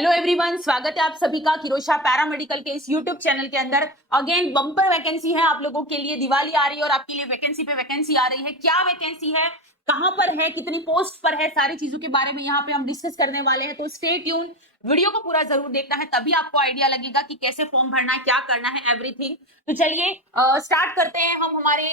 Hello everyone, स्वागत है आप सभी का किरोशा पैरामेडिकल के इस यूट्यूब चैनल के अंदर। अगेन बम्पर वैकेंसी है आप लोगों के लिए। दिवाली आ रही है और आपके लिए वैकेंसी पे वैकेंसी आ रही है। क्या वैकेंसी है, कहां पर है, कितनी पोस्ट पर है, सारी चीजों के बारे में यहाँ पे हम डिस्कस करने वाले हैं। तो स्टे ट्यून, वीडियो को पूरा जरूर देखना है, तभी आपको आइडिया लगेगा कि कैसे फॉर्म भरना है, क्या करना है, एवरीथिंग। तो चलिए स्टार्ट करते हैं हम हमारे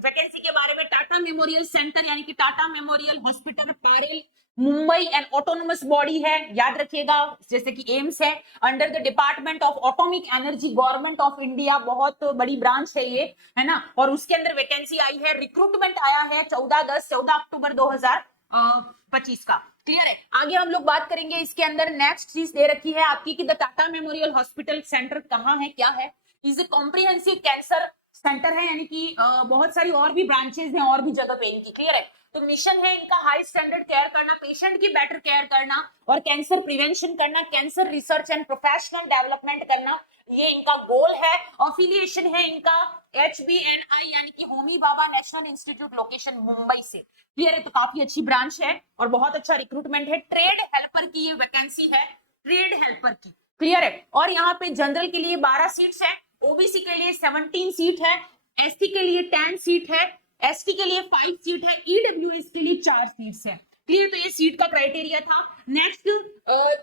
वैकेंसी के बारे में। टाटा मेमोरियल सेंटर यानी कि Tata memorial hospital पारेल Mumbai and autonomous body है, याद रखिएगा, जैसे कि एम्स है, under the department of atomic energy, government of India. बहुत बड़ी ब्रांच है ये, है ना। और उसके अंदर वैकेंसी आई है, रिक्रूटमेंट आया है 14 अक्टूबर 2025 का। क्लियर है। आगे हम लोग बात करेंगे इसके अंदर। नेक्स्ट चीज दे रखी है आपकी कि the Tata memorial hospital centre कहाँ है, क्या है। Is a comprehensive cancer centre है, यानी कि बहुत सारी और भी ब्रांचेस हैं और भी जगह पे इनकी। क्लियर है। तो मिशन है इनका हाई स्टैंडर्ड केयर करना, पेशेंट की बेटर केयर करना और कैंसर प्रिवेंशन करना, cancer research and professional development करना, ये इनका गोल है। अफिलिएशन है इनका HBNI यानी कि Homi Bhabha national institute, location Mumbai से। क्लियर है। तो काफी अच्छी ब्रांच है और बहुत अच्छा रिक्रूटमेंट है। ट्रेड हेल्पर की ये वैकेंसी है, ट्रेड हेल्पर की। क्लियर है। और यहाँ पे जनरल के लिए 12 सीट्स है, ओबीसी के लिए 17 सीट है, एसटी के लिए 10 सीट है, एसटी के लिए 5 सीट है, ईडब्ल्यूएस के लिए 4 सीट्स है। क्लियर। तो ये सीट का क्राइटेरिया था। नेक्स्ट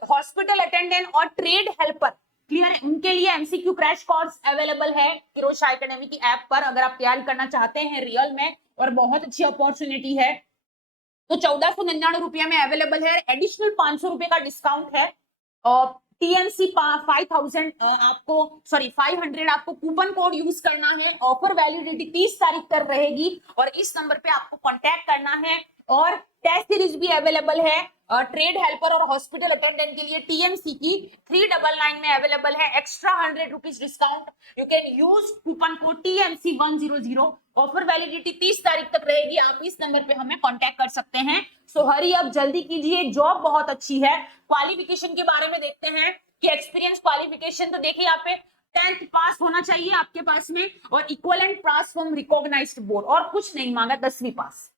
हॉस्पिटल अटेंडेंट और ट्रेड हेल्पर। क्लियर है। उनके लिए एमसीक्यू क्रैश कोर्स अवेलेबल है किरोशा एकेडमी की ऐप पर, अगर आप तैयारी करना चाहते हैं रियल में, और बहुत अच्छी अपॉर्चुनिटी है। तो 1499 में अवेलेबल है। एडिशनल 500 रुपए का डिस्काउंट है और टीएमसी 5000 आपको, सॉरी 500 आपको कूपन कोड यूज करना है। ऑफर वैलिडिटी 30 तारीख तक रहेगी और इस नंबर पे आपको कांटेक्ट करना है। और टेस्ट सीरीज भी अवेलेबल है ट्रेड हेल्पर और हॉस्पिटल अटेंडेंट के लिए। टीएमसी की 399 में अवेलेबल है। Extra 100 rupees discount, you can use coupon code TMC 100। Offer validity 30 तारीख तक रहेगी। आप इस नंबर पे हमें कांटेक्ट कर सकते हैं। सो हरी अब जल्दी कीजिए, जॉब बहुत अच्छी है। क्वालिफिकेशन के बारे में देखते हैं कि एक्सपीरियंस क्वालिफिकेशन, तो देखिए यहाँ पे 10th पास होना चाहिए आपके पास में और equivalent pass from recognised board, और कुछ नहीं मांगा, 10वीं पास।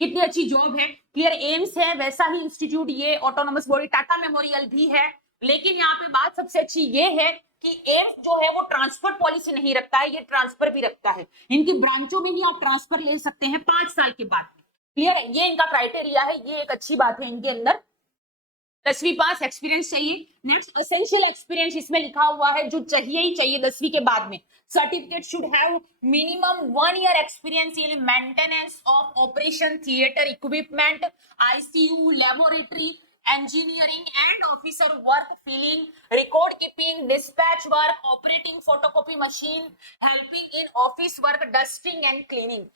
कितनी अच्छी जॉब है। क्लियर। एम्स है, वैसा ही इंस्टीट्यूट ये ऑटोनोमस बॉडी टाटा मेमोरियल भी है। लेकिन यहाँ पे बात सबसे अच्छी ये है कि एम्स जो है वो ट्रांसफर पॉलिसी नहीं रखता है, ये ट्रांसफर भी रखता है। इनकी ब्रांचों में भी आप ट्रांसफर ले सकते हैं 5 साल के बाद। क्लियर है। ये इनका क्राइटेरिया है, ये एक अच्छी बात है इनके अंदर। 10वीं पास, एक्सपीरियंस चाहिए। नेक्स्ट असेंशियल एक्सपीरियंस इसमें लिखा हुआ है, जो चाहिए ही चाहिए 10वीं के बाद में। Certificate should have minimum 1 year experience in maintenance of operation theatre equipment, ICU, laboratory, engineering and officer work, filling, record keeping, dispatch work, operating photocopy machine, helping in office work, dusting and cleaning।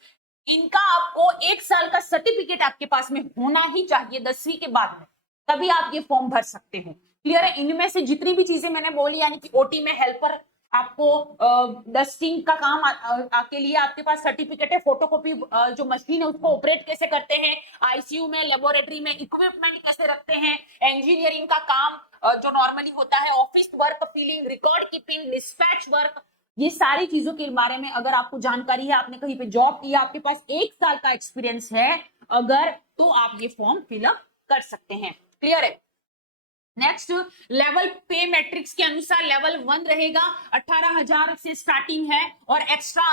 इनका आपको 1 साल का certificate आपके पास में होना ही चाहिए 10वीं के बाद में, तभी आप ये फॉर्म भर सकते हैं। क्लियर है। इनमें से जितनी भी चीजें मैंने बोली, यानी कि ओटी में हेल्पर, आपको डस्टिंग का काम के लिए आपके पास सर्टिफिकेट है, फोटोकॉपी जो मशीन है उसको ऑपरेट कैसे करते हैं, आईसीयू में, लेबोरेटरी में इक्विपमेंट कैसे रखते हैं, इंजीनियरिंग का काम जो नॉर्मली होता है, office work, filing, record keeping, dispatch work, ये सारी चीजों के बारे में अगर आपको जानकारी है, आपने कहीं पे जॉब किया, आपके पास 1 साल का एक्सपीरियंस है अगर, तो आप ये फॉर्म फिलअप कर सकते हैं। क्लियर है। नेक्स्ट लेवल पे मैट्रिक्स के अनुसार लेवल 1 रहेगा, 18,000 से स्टार्टिंग है और एक्स्ट्रा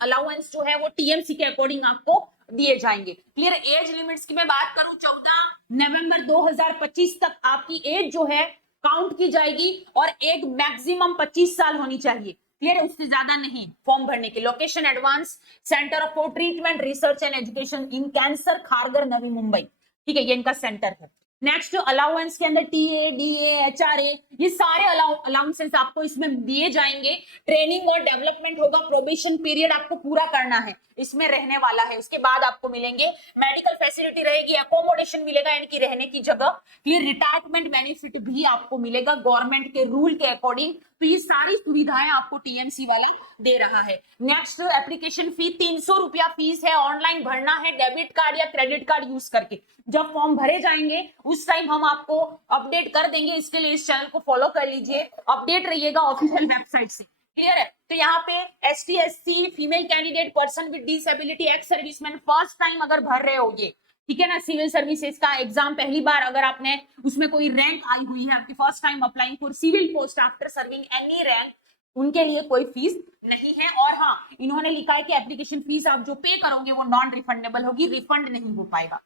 अलाउंस जो है वो टीएमसी के अकॉर्डिंग आपको दिए जाएंगे। क्लियर। एज लिमिट्स की मैं बात करूं, 14 नवंबर 2025 तक आपकी एज जो है काउंट की जाएगी और एक मैक्सिमम 25 साल होनी चाहिए। क्लियर है। उससे ज्यादा नहीं फॉर्म भरने के। Location advance centre for treatment research and education in cancer, Kharghar, Navi Mumbai. ठीक है, ये इनका सेंटर है। नेक्स्ट अलाउंस के अंदर टीए, डीए, एचआरए, ये सारे अलाउंसेस आपको इसमें दिए जाएंगे। ट्रेनिंग और डेवलपमेंट होगा, प्रोबेशन पीरियड आपको पूरा करना है, इसमें रहने वाला है, उसके बाद आपको मिलेंगे। मेडिकल फैसिलिटी रहेगी, अकोमोडेशन मिलेगा यानी कि रहने की जगह। ये रिटायरमेंट बेनिफिट भी आपको मिलेगा गवर्नमेंट के रूल के अकॉर्डिंग। तो ये सारी सुविधाएं आपको टीएमसी वाला दे रहा है। नेक्स्ट एप्लीकेशन फी 300 रुपया फीस है, ऑनलाइन भरना है डेबिट कार्ड या क्रेडिट कार्ड यूज करके। जब फॉर्म भरे जाएंगे उस टाइम हम आपको अपडेट कर देंगे, इसके लिए इस चैनल को फॉलो कर लीजिए, अपडेट रहिएगा ऑफिशियल वेबसाइट से। क्लियर है। तो यहाँ पे ST, SC, female candidate, person with disability, ex serviceman, first time अगर भर रहे हो ये, ठीक है ना। सिविल सर्विसेज का एग्जाम पहली बार अगर आपने उसमें कोई रैंक आई हुई है, आपकी first time applying for civil post after serving any rank, उनके लिए कोई फीस नहीं है। और हाँ, इन्होंने लिखा है कि एप्लीकेशन फीस आप जो पे करोगे वो नॉन रिफंडेबल होगी, रिफंड नहीं हो पाएगा।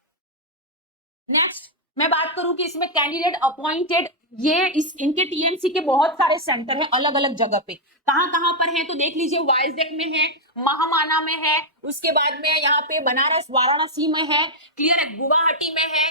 नेक्स्ट मैं बात करूं कि इसमें कैंडिडेट अपॉइंटेड, ये इनके टीएमसी के बहुत सारे सेंटर हैं अलग अलग जगह पे। कहां पर है तो देख लीजिए, वाइजैक में है, महामाना में है, उसके बाद में यहाँ पे बनारस वाराणसी में है, क्लियर है, गुवाहाटी में है,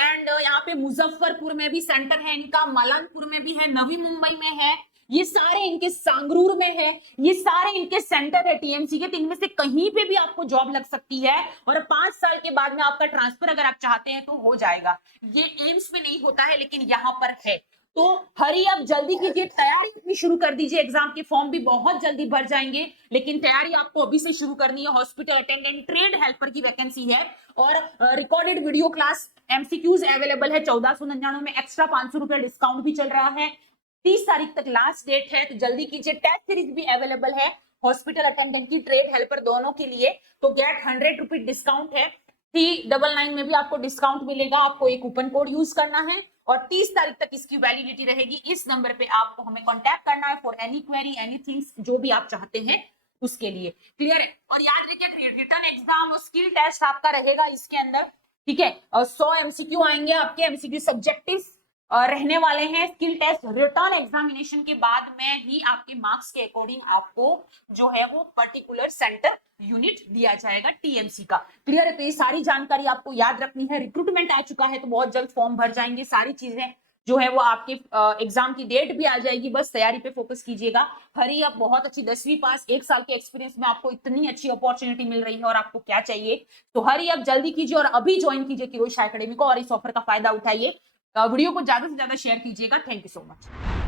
एंड यहाँ पे मुजफ्फरपुर में भी सेंटर है इनका, मलनपुर में भी है, नवी मुंबई में है, ये सारे इनके सांगरूर में है, ये सारे इनके सेंटर है टीएमसी के। तो इनमें से कहीं पे भी आपको जॉब लग सकती है और 5 साल के बाद में आपका ट्रांसफर अगर आप चाहते हैं तो हो जाएगा। ये एम्स में नहीं होता है लेकिन यहाँ पर है। तो हरी अब जल्दी कीजिए, तैयारी अपनी शुरू कर दीजिए। एग्जाम के फॉर्म भी बहुत जल्दी भर जाएंगे, लेकिन तैयारी आपको अभी से शुरू करनी है। हॉस्पिटल अटेंडेंट ट्रेड हेल्पर की वैकेंसी है और recorded video class MCQs available है 1499 में, एक्स्ट्रा 500 रुपए डिस्काउंट भी चल रहा है। 30 तारीख तक लास्ट डेट है, तो जल्दी कीजिए। टेस्ट सीरीज भी अवेलेबल है हॉस्पिटल अटेंडेंट की, ट्रेड हेल्पर दोनों के लिए। तो गेट 100 रुपी डिस्काउंट है, 399 में भी आपको डिस्काउंट मिलेगा। आपको एक कूपन कोड यूज करना है और 30 तारीख तक इसकी वैलिडिटी रहेगी। इस नंबर पे आपको हमें कॉन्टैक्ट करना है फॉर एनी क्वेरी, एनीथिंग, जो भी आप चाहते हैं उसके लिए। क्लियर है। और याद रखिए रिटर्न एग्जाम और स्किल टेस्ट आपका रहेगा इसके अंदर, ठीक है। और 100 एमसीक्यू आएंगे आपके, एमसीक्यू सब्जेक्टिव रहने वाले हैं। स्किल टेस्ट रिटर्न एग्जामिनेशन के बाद में ही आपके मार्क्स के अकॉर्डिंग आपको जो है वो पर्टिकुलर सेंटर यूनिट दिया जाएगा टीएमसी का। क्लियर है। तो ये सारी जानकारी आपको याद रखनी है। रिक्रूटमेंट आ चुका है तो बहुत जल्द फॉर्म भर जाएंगे, सारी चीजें जो है वो आपके एग्जाम की डेट भी आ जाएगी। बस तैयारी पे फोकस कीजिएगा। हरी अब बहुत अच्छी 10वीं पास, 1 साल के एक्सपीरियंस में आपको इतनी अच्छी अपॉर्चुनिटी मिल रही है और आपको क्या चाहिए। तो हरी अब जल्दी कीजिए और अभी ज्वाइन कीजिए किरोशा एकेडमी को और इस ऑफर का फायदा उठाइए। वीडियो को ज्यादा से ज्यादा शेयर कीजिएगा। Thank you so much.